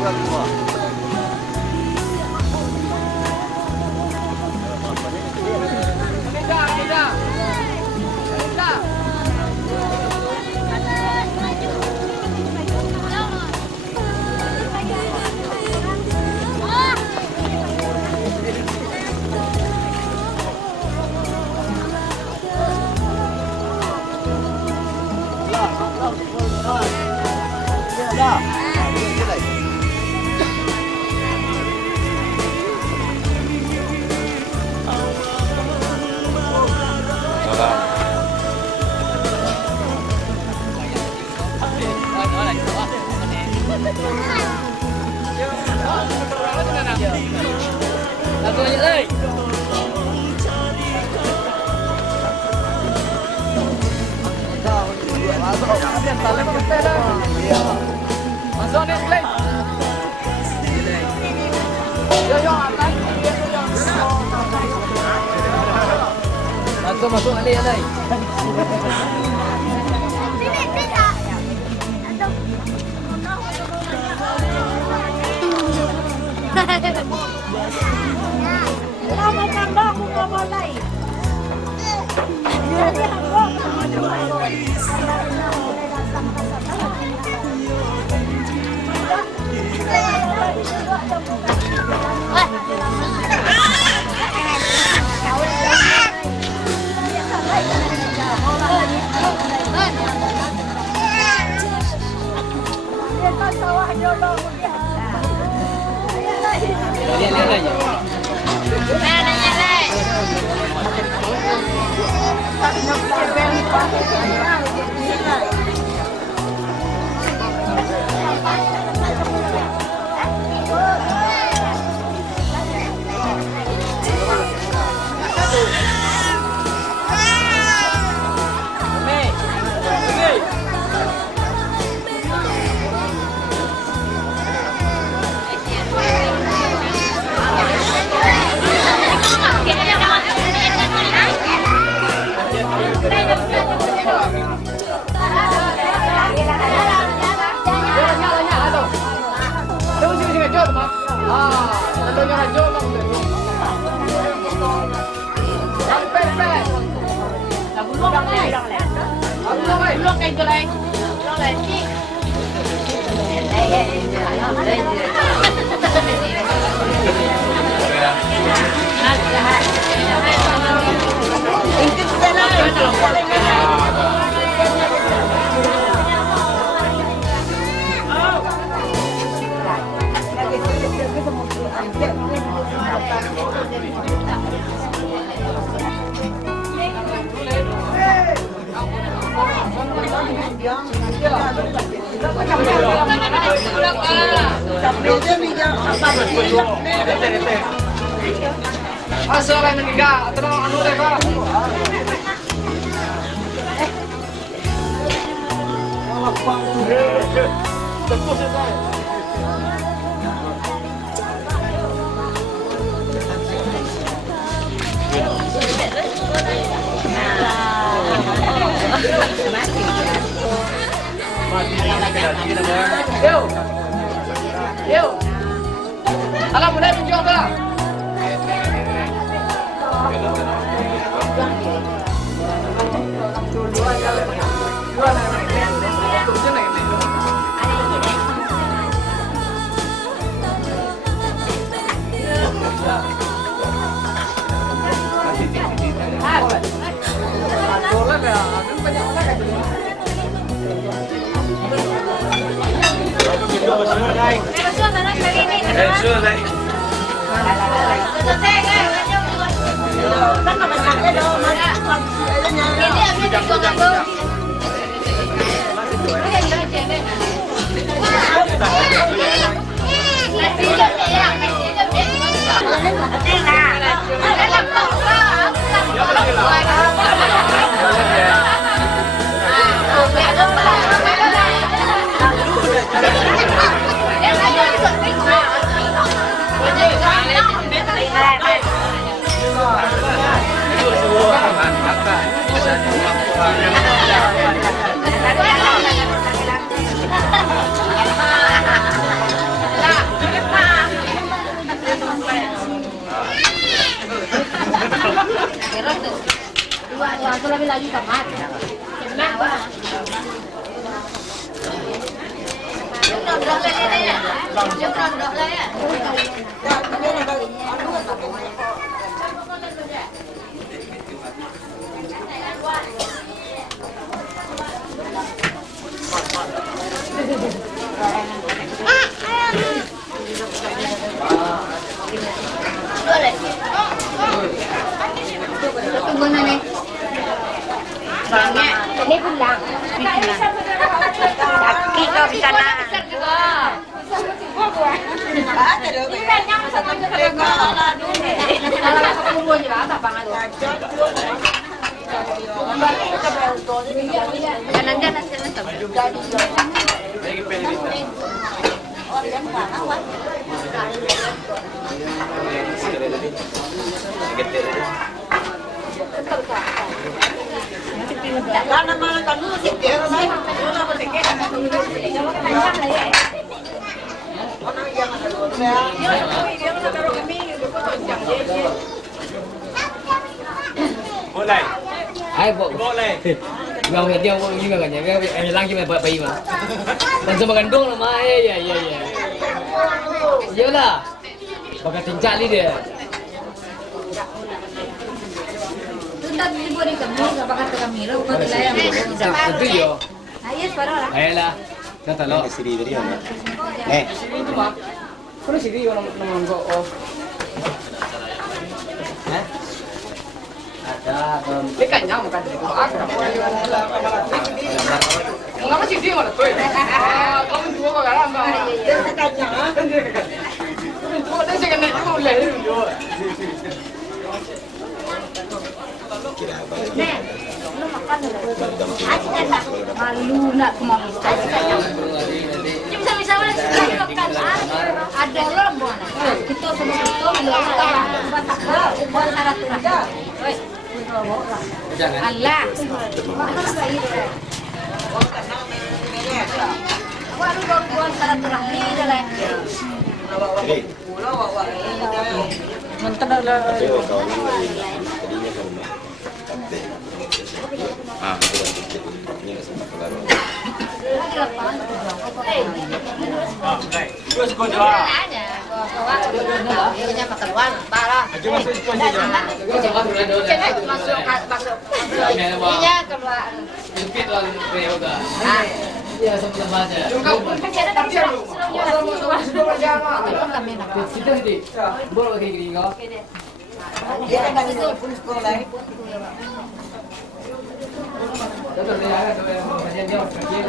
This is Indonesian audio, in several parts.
bulan semua. Lagu lanjut lagi. Masuk ni play. Yo atas. Masuk Ali. Kalau macam aku nggak boleh. Jadi aku Masuk lah meninggal, terus anu deh Pak. Yo. Alam boleh menjual tak? Satu lagi tomat. Enak banget. Gimana nih? Ini pulang. Kaki kau bisa nak. Karena malah kan musik dia kan. Boleh. Hai, Bo. Boleh. Bang dia juga kan ya. Hilang cuma bayi mah. Dan sama gandung lah mah. Ya. Iyalah. Bakat tincali dia. Tunda ibu ni kami, kapag kami lo, kung tayo Itu yo. ayos para lah. Ayolah. Kata lo. Siri dari mana? Nih. Kau ni sini orang nongko. Oh. Ada. Ini kan nyam kan itu akrab. Mengapa sih dia malah tuh? Kamu dua kau garam bang. Dia kekanya. Dia sekarang itu boleh itu. Nek, lu makan dulu. Asyik nak malu nak kemana? Bisa bisa makan. Ada orang buat. Kita semua itu buat buat syarat turah. Jangan. Allah. Awak lu buat syarat turah ni dah. Mentera lah. Ah, terus kau jual. Dia makan luar, parah. Aja masuk itu aja. Masuk. Dia keluar. Sempit lah yoga. Ah, Iya, sama-sama aja. Kita nanti. Boleh kayak gini kau. Dia kan dari pun sekolah. Betul dia ada tuh yang kajian dia kajian.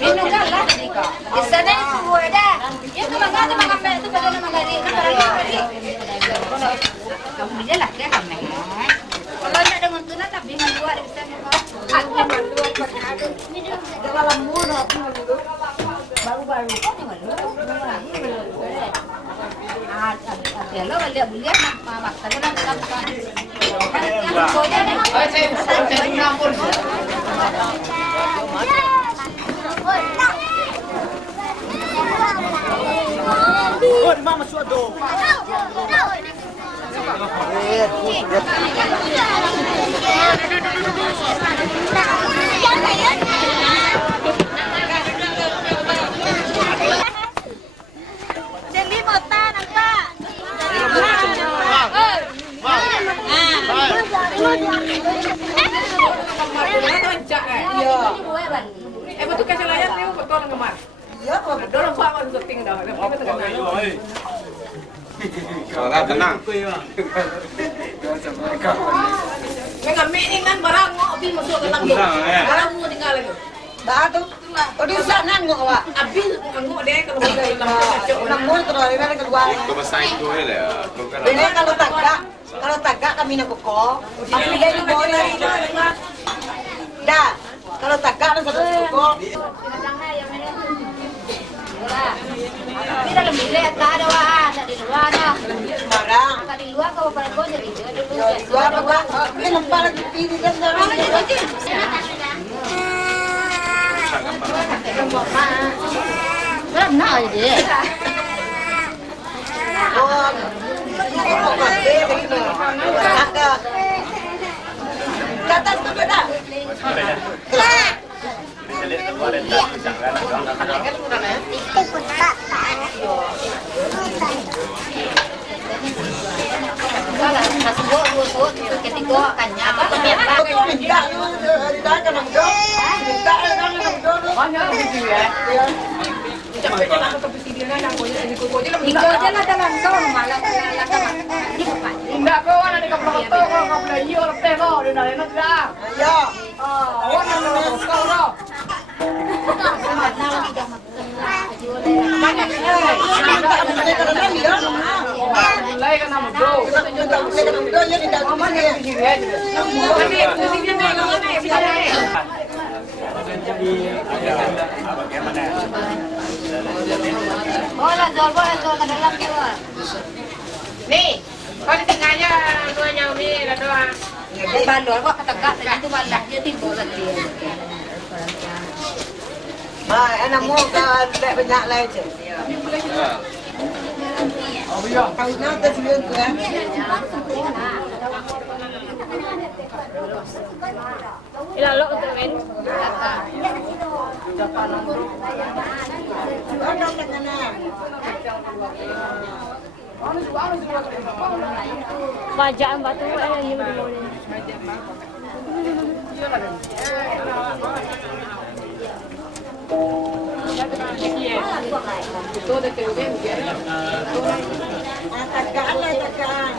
Minum kan lah tadi kok. Di sana ni semua dah. Dia tu makan tu pada nama gari. Kamu dia lah dia kami. Kalau nak dengan tu nak tapi dengan luar di sana kok. Aku dengan luar pada ini dia dalam murah baru-baru kok ni baru. Ada lo balik bulian nak makan nak makan. Saya mengampun. Oh, di mana suatu? Jadi mata nampak. Betul kasih layar ni betul orang kemar. Iya, Dorang buat orang syuting dah. Mereka tengah. Kalau tenang. Mereka main kan barang mau habis masuk ke tangga. Barang mau tinggal lagi. dah tu. Oh di sana ngok awak. Habis ngok dia kalau boleh dalam Namun kalau ini kedua. Kau besar itu ya. Ini kalau tagak kami nak koko. Tapi dia ni boleh. Dah. Kalau tagak nak koko. Tapi dalam bilik tak ada wah, tak di luar dah. Sembarang. Kalau di luar kau pada kau jadi dia dulu. Dua apa? Ini nampak lagi pilih kan dalam. Benar je. Bang. Ini mau mati begini. Kakak. Kata setuju tak? Kalau nasi buat ketika kanya apa Betul minta lu dah kan nang do. Minta kan nang do. Banyak lebih ya. Capeknya nak ke tepi dia nak punya ini kok aja Iko aja lah dalam kau malah ini apa? Enggak kau ada di kapal kau kau beli iyo lepas kau di dalam negara. Ya. Awak nak kau kau. Mulai kan nama bro. Mamanya di sini aja. Ini di sini mana bisa ni. Boleh jual ke dalam juga. Nih, kau di tengahnya dua nyawa ni ada dua. Bandol kok ketegak itu malah dia timbul lagi. Hai, anak mau kan tak banyak lah je. Oh iya. Kau nak tersebut kan? Ilalo untuk men. Orang tak kenal. Bajaan batu yang ini boleh. Takkan lah takkan.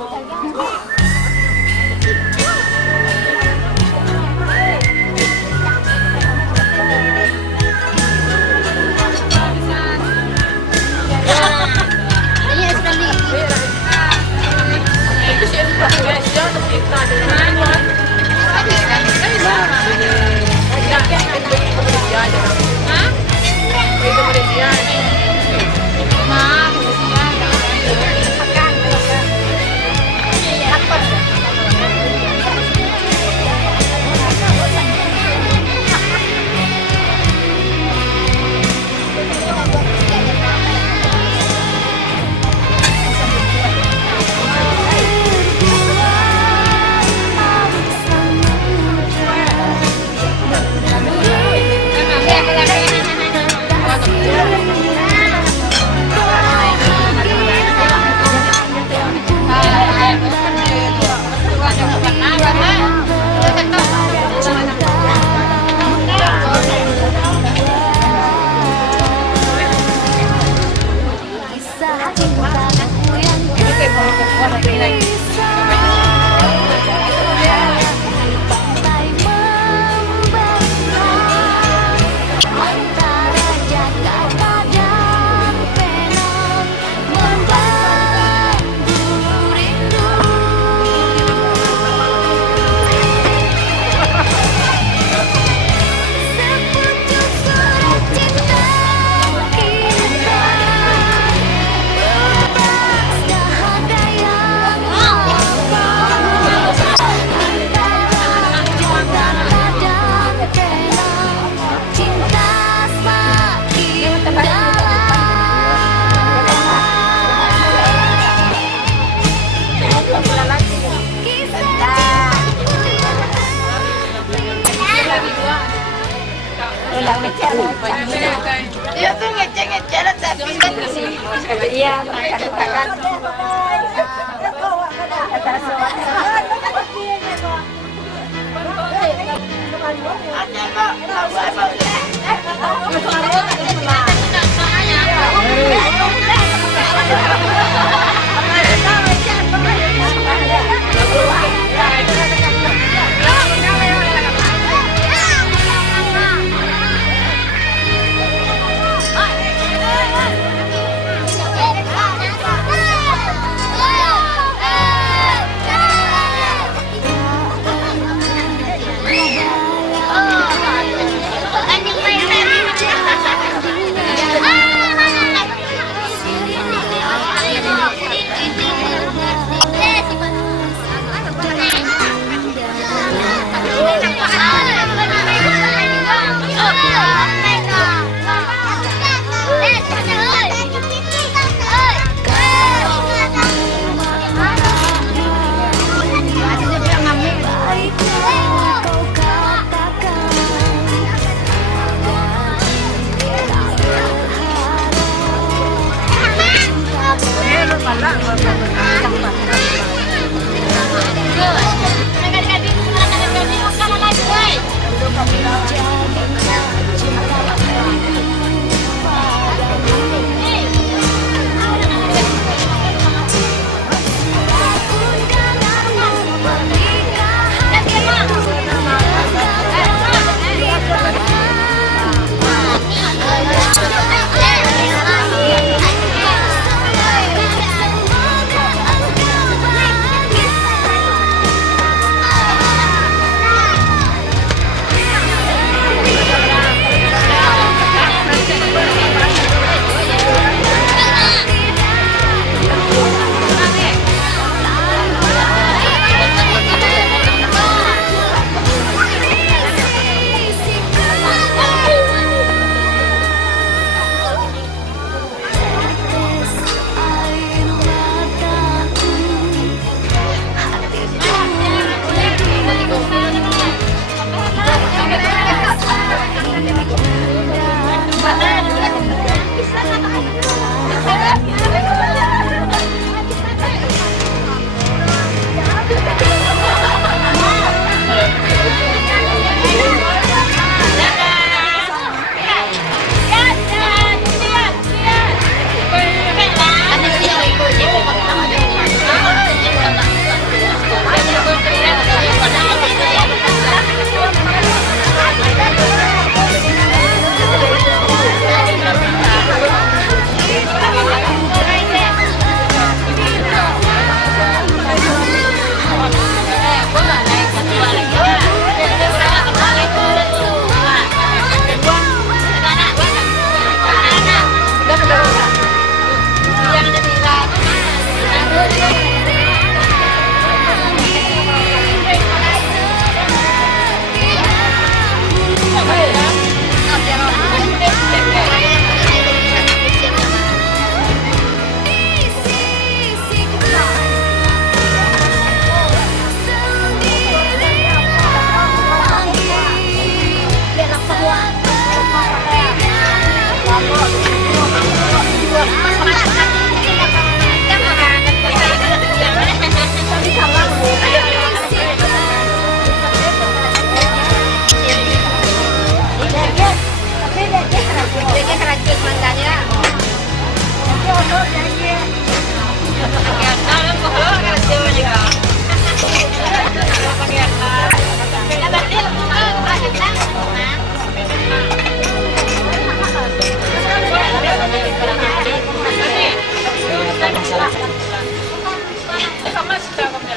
Iya, sudah nih. Itu sih yang spesial tapi kita Dia tuh ngecek-ngecek tapi kan sih. Iya, berangkat-berangkat.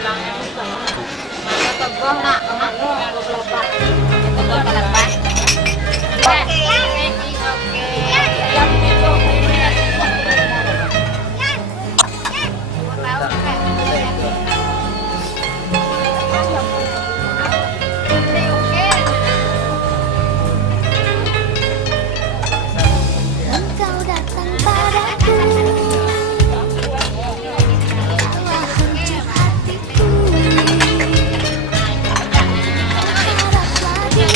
Tegoh nak, kemana? Tegoh kelapa. Oke. Engkau datang padaku, bawa hancur hatiku. Harap lagi cinta kasihku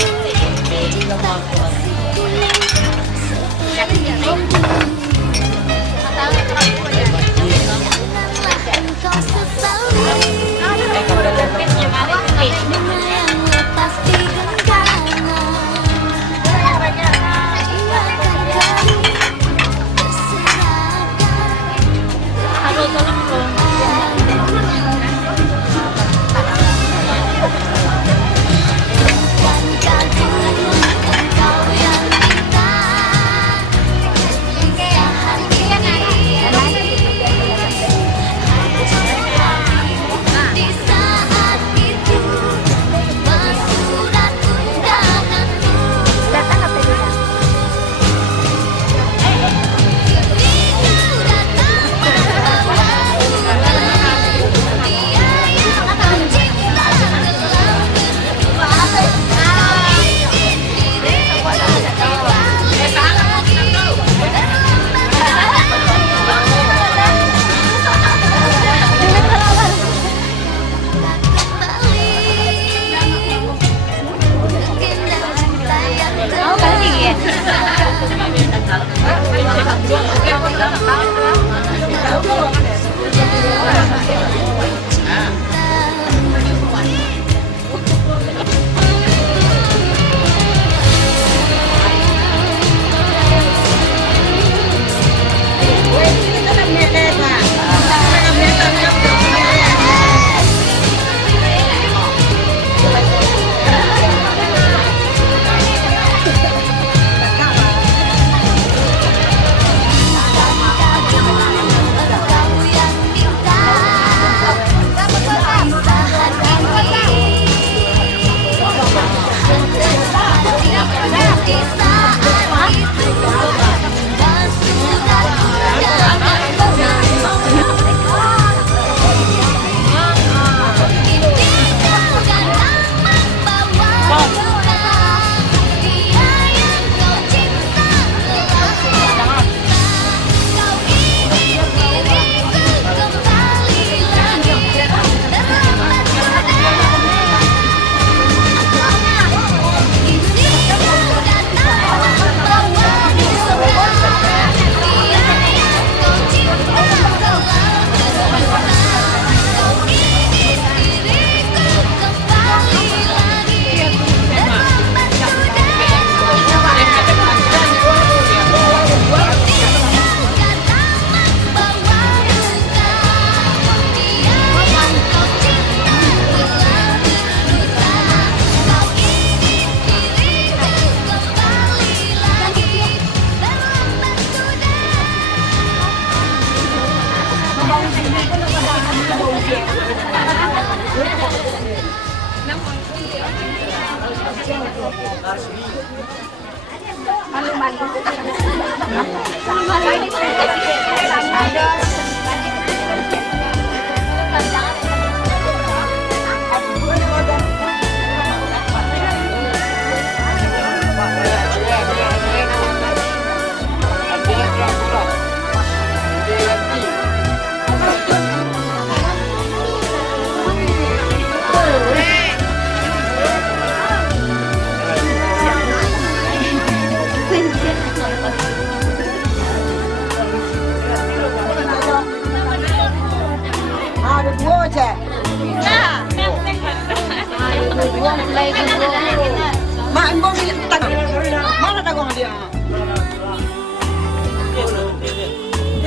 seperti dulu. Janganlah engkau sesali bunga yang lepas di genggaman.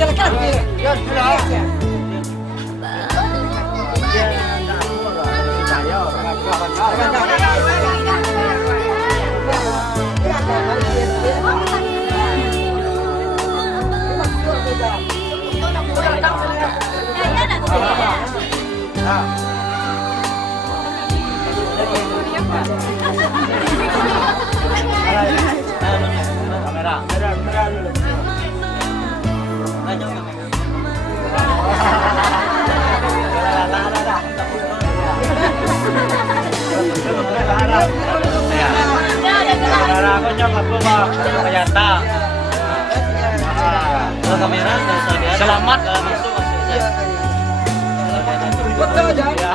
Biarkan kau Selamat masuk. Betul aja.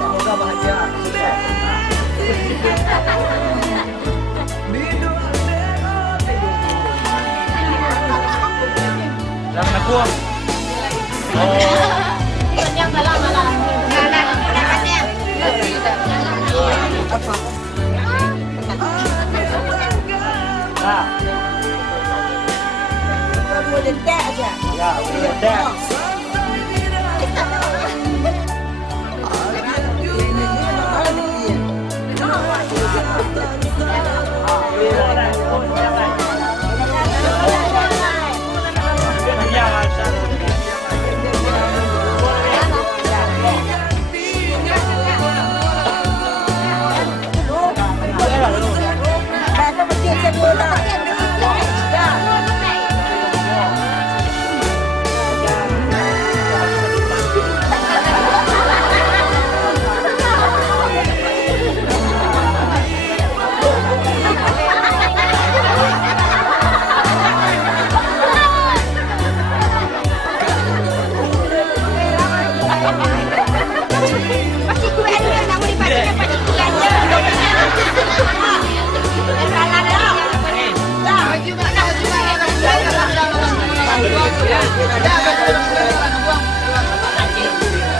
Semoga bahagia. Jangan aku. Yang dalam malam. Mau dedek aja. Ya, udah.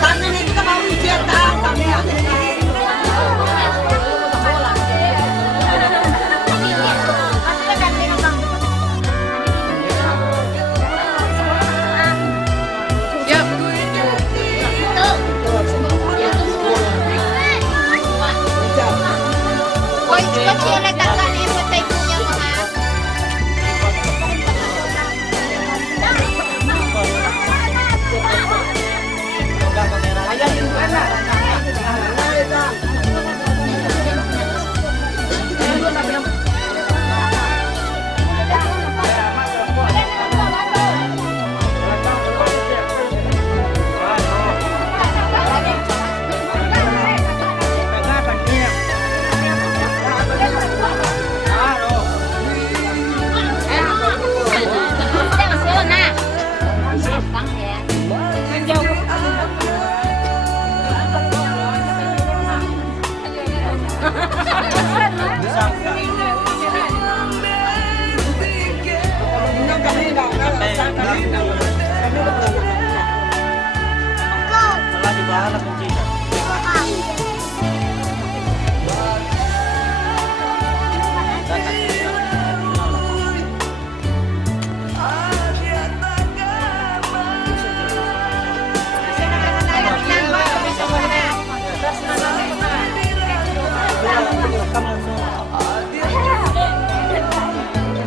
Tangan itu kita mau ujian Kecil letakkan ini buat ibunya mama. Telah dibahas kuncinya.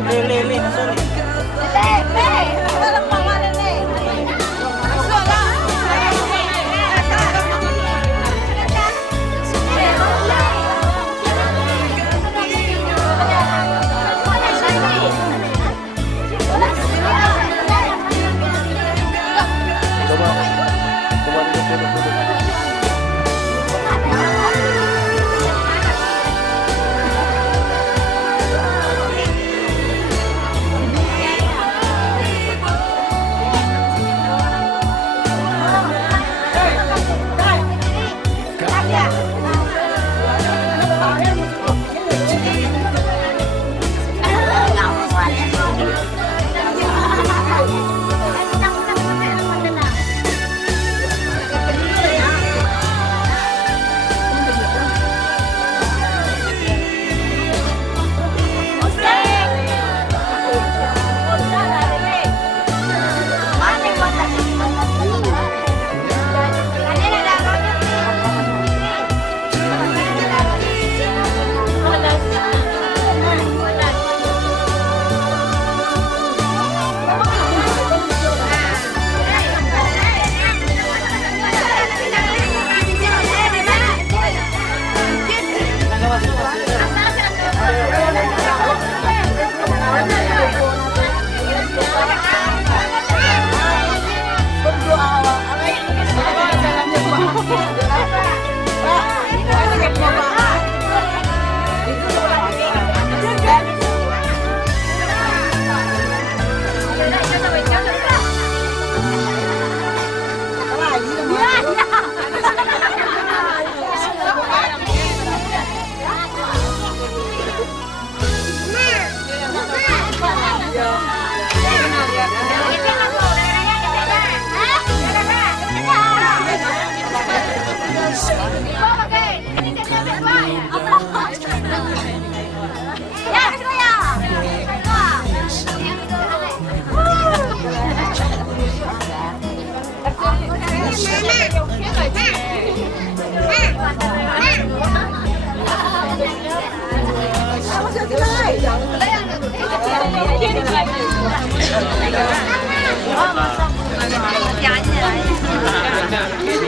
Lele, masuk. Lele,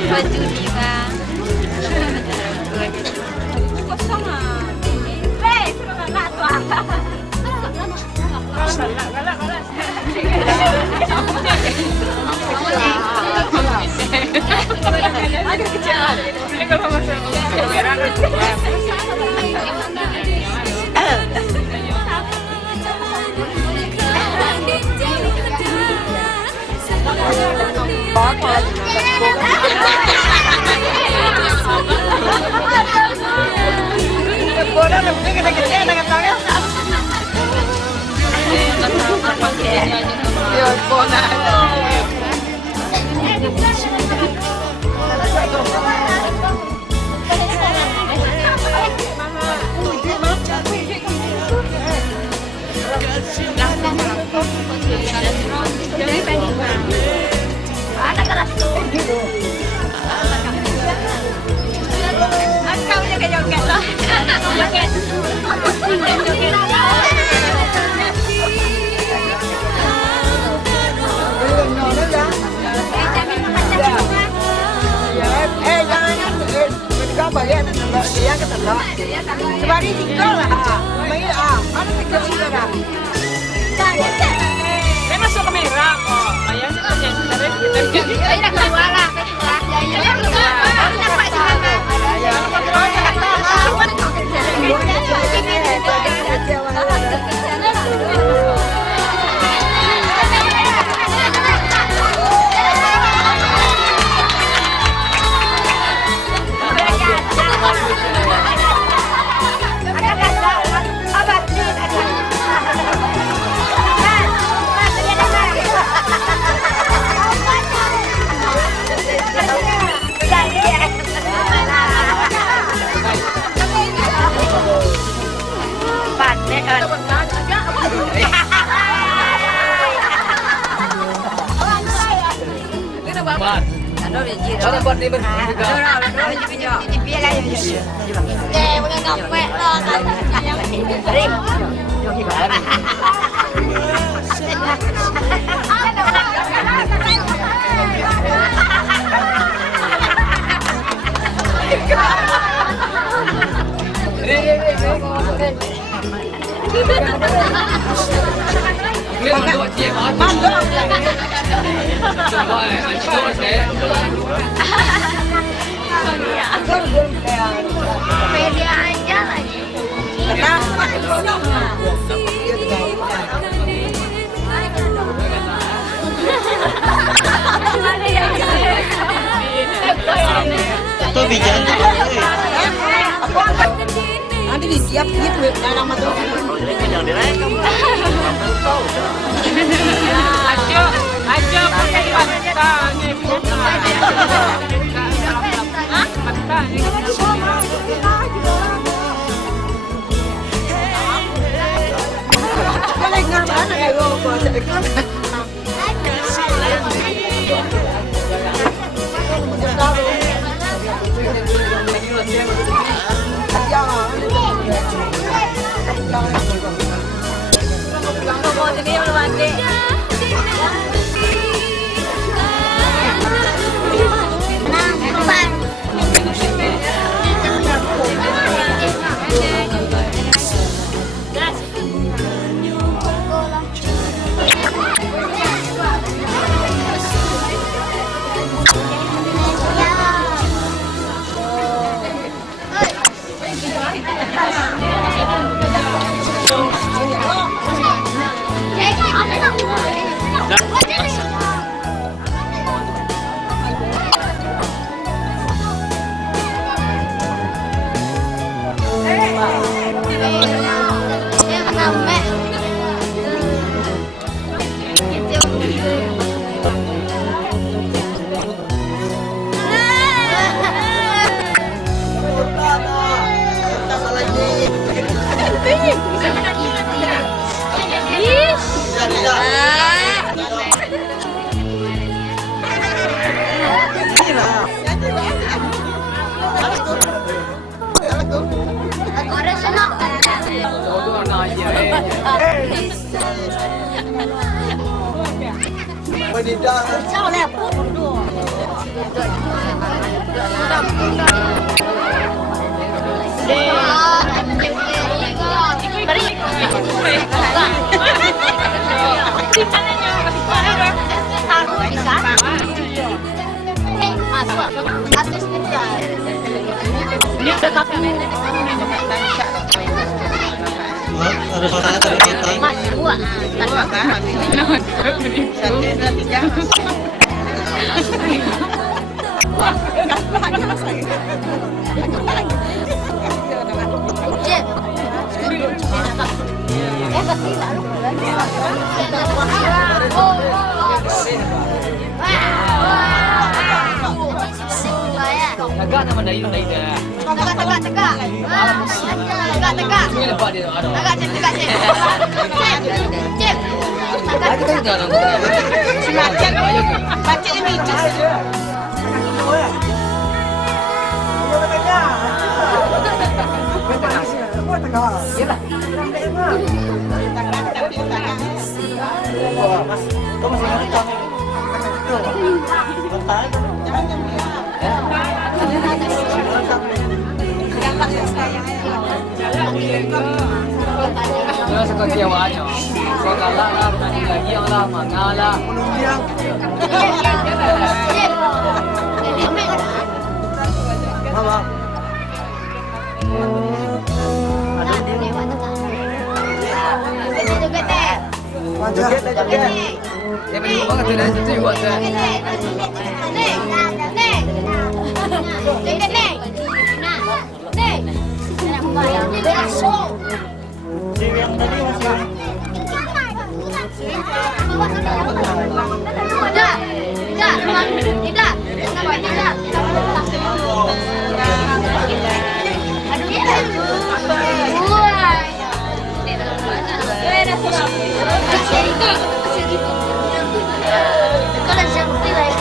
Baju Diva. Sebari tinggal lah. Main mana tinggal sih lah. May masuk kamera ko. Ayan, Ay, nagkawala. Orang buat dia berhenti juga. Pede aja lagi. Itu bijan. Nanti disiap gitu nama tuh. aja pakai pasta. Cái này ngon quá này luôn, còn sẽ có. Orang senang. Jodoh anak aja. Sao nè, Harus saya tadi kita. Mas dua. Agak nama Dayu dah. Tegak. Sungai lepas dia ada. Tegak, Cip. Lagi kan dah nak. Semakin Baca ini Jangan sekecewaannya. Saya kalah lah, tadi lagi yang lama ngalah. Dia perlu banget tidak itu buat saya. Kalau siapa pilih,